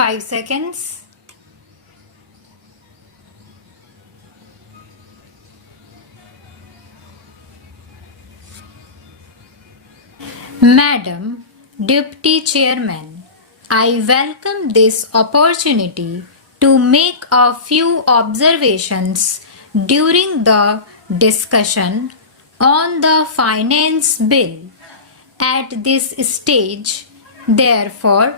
5 seconds. Madam Deputy Chairman, I welcome this opportunity to make a few observations during the discussion on the Finance Bill. At this stage, therefore,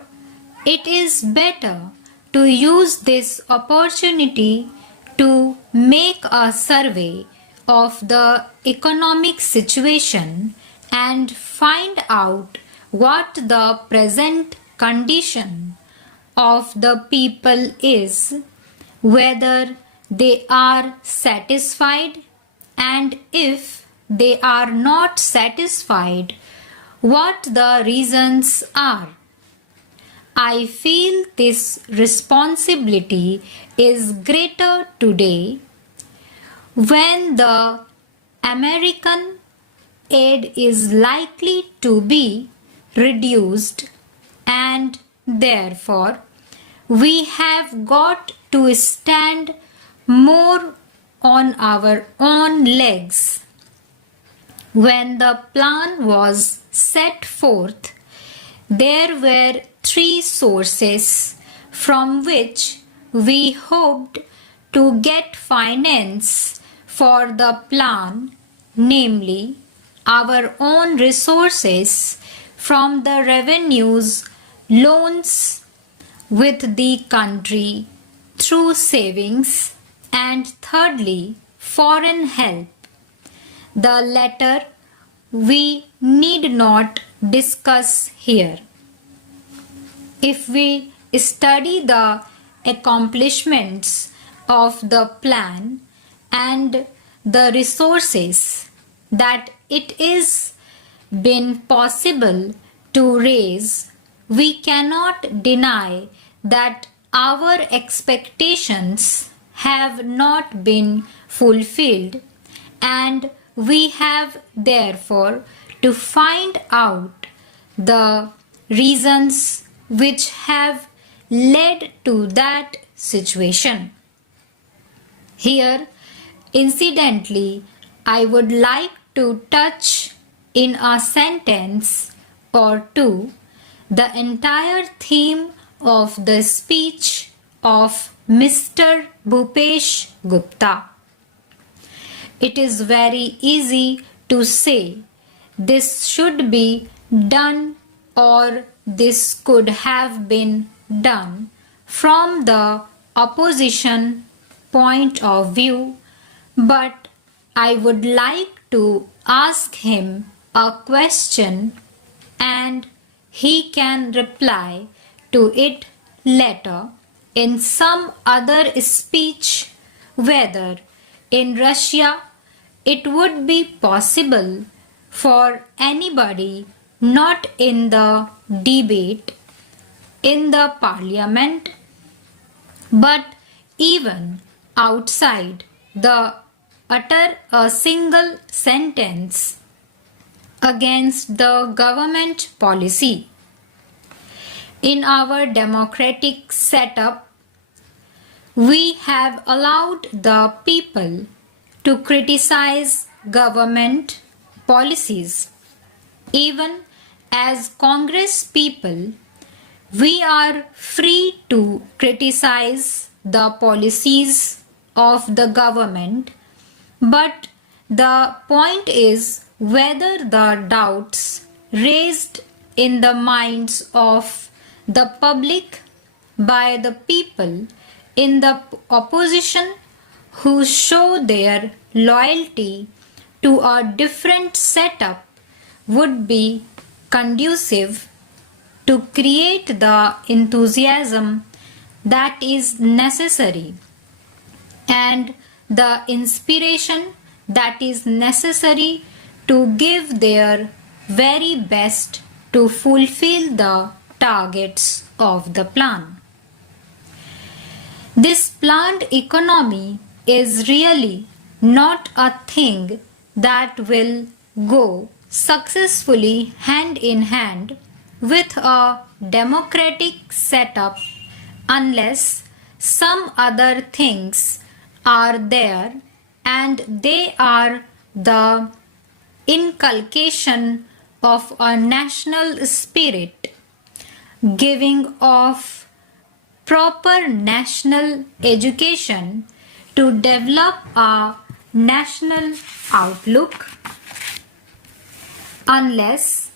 it is better to use this opportunity to make a survey of the economic situation and find out what the present condition of the people is, whether they are satisfied, and if they are not satisfied, what the reasons are. I feel this responsibility is greater today when the American aid is likely to be reduced, and therefore we have got to stand more on our own legs. When the plan was set forth, there were 3 sources from which we hoped to get finance for the plan, namely our own resources from the revenues, loans with the country through savings, and thirdly, foreign help. The latter we need not discuss here. If we study the accomplishments of the plan and the resources that it is been possible to raise, we cannot deny that our expectations have not been fulfilled, and we have therefore to find out the reasons which have led to that situation. Here, incidentally, I would like to touch in a sentence or two the entire theme of the speech of Mr. Bhupesh Gupta. It is very easy to say this should be done or this could have been done from the opposition point of view, but I would like to ask him a question and he can reply to it later in some other speech, whether in Russia it would be possible for anybody not in the debate in the parliament, but even outside, the utter a single sentence against the government policy. In our democratic setup, we have allowed the people to criticize government policies. Even as Congress people, we are free to criticize the policies of the government, but the point is whether the doubts raised in the minds of the public by the people in the opposition who show their loyalty to a different setup would be conducive to create the enthusiasm that is necessary and the inspiration that is necessary to give their very best to fulfill the targets of the plan. This planned economy is really not a thing that will go successfully hand in hand with a democratic setup unless some other things are there, and they are the inculcation of a national spirit, giving of proper national education to develop a national outlook. Unless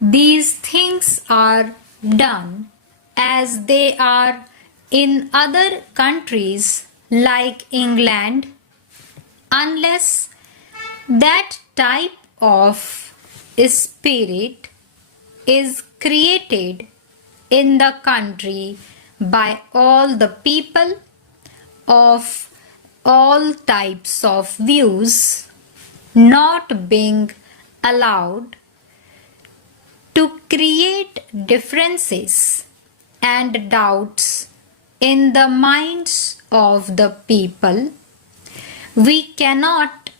these things are done as they are in other countries like England, unless that type of spirit is created in the country by all the people of all types of views, not being allowed to create differences and doubts in the minds of the people, we cannot,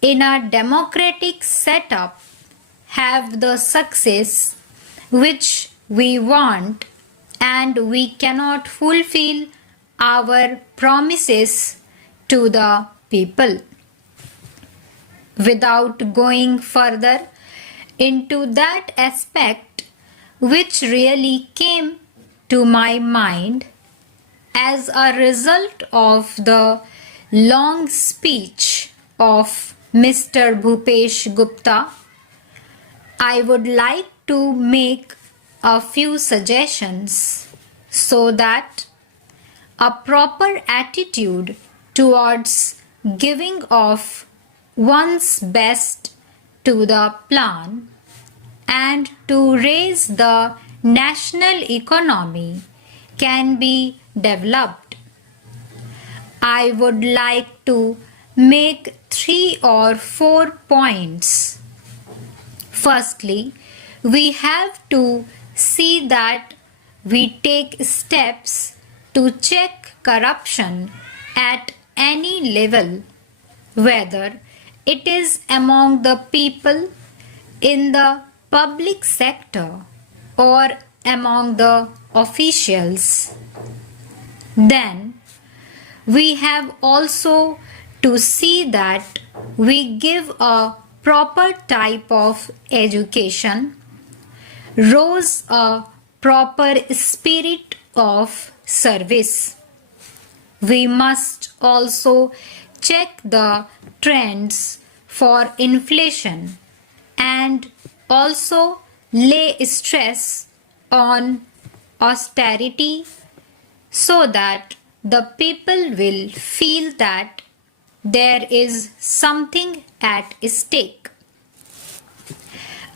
in a democratic setup, have the success which we want, and we cannot fulfill our promises to the people. Without going further into that aspect which really came to my mind as a result of the long speech of Mr. Bhupesh Gupta, I would like to make a few suggestions so that a proper attitude towards giving of one's best to the plan and to raise the national economy can be developed. I would like to make 3 or 4 points. Firstly, we have to see that we take steps to check corruption at any level, whether it is among the people in the public sector or among the officials. Then we have also to see that we give a proper type of education, rose a proper spirit of service. We must also check the trends for inflation and also lay stress on austerity so that the people will feel that there is something at stake.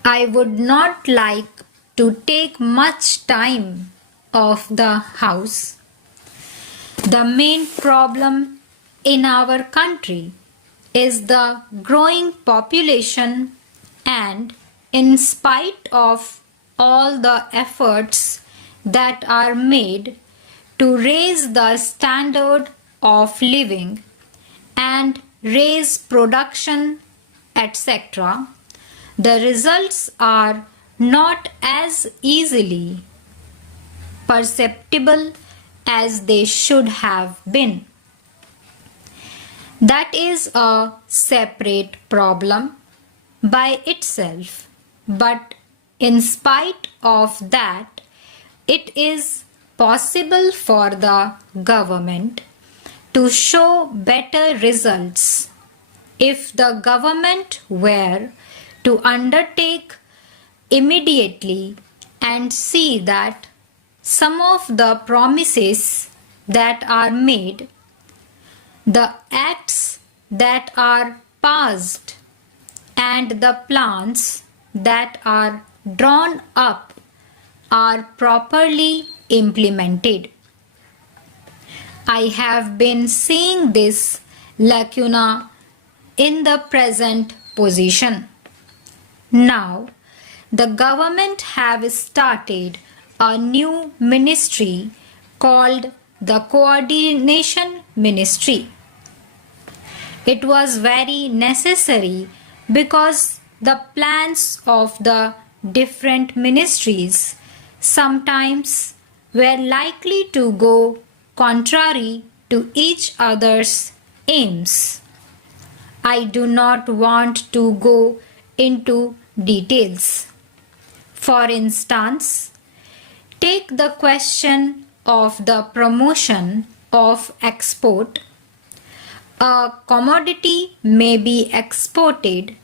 I would not like to take much time of the house. The main problem in our country is the growing population, and in spite of all the efforts that are made to raise the standard of living and raise production, etc., the results are not as easily perceptible as they should have been. That is a separate problem by itself, but in spite of that, it is possible for the government to show better results if the government were to undertake immediately and see that some of the promises that are made, the acts that are passed, and the plans that are drawn up are properly implemented. I have been seeing this lacuna in the present position. Now, the government have started a new ministry called the Coordination Ministry. It was very necessary because the plans of the different ministries sometimes were likely to go contrary to each other's aims. I do not want to go into details. For instance, take the question of the promotion of export. A commodity may be exported,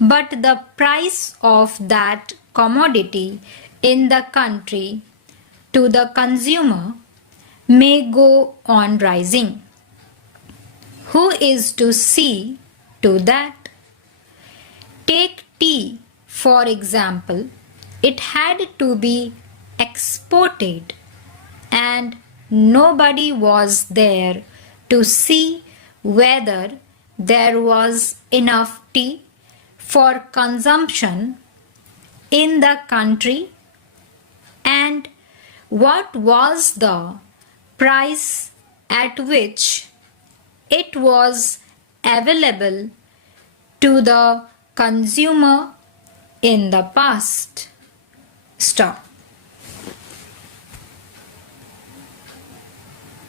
but the price of that commodity in the country to the consumer may go on rising. Who is to see to that? Take tea, for example. It had to be exported, and nobody was there to see whether there was enough tea for consumption in the country and what was the price at which it was available to the consumer in the past. Stop.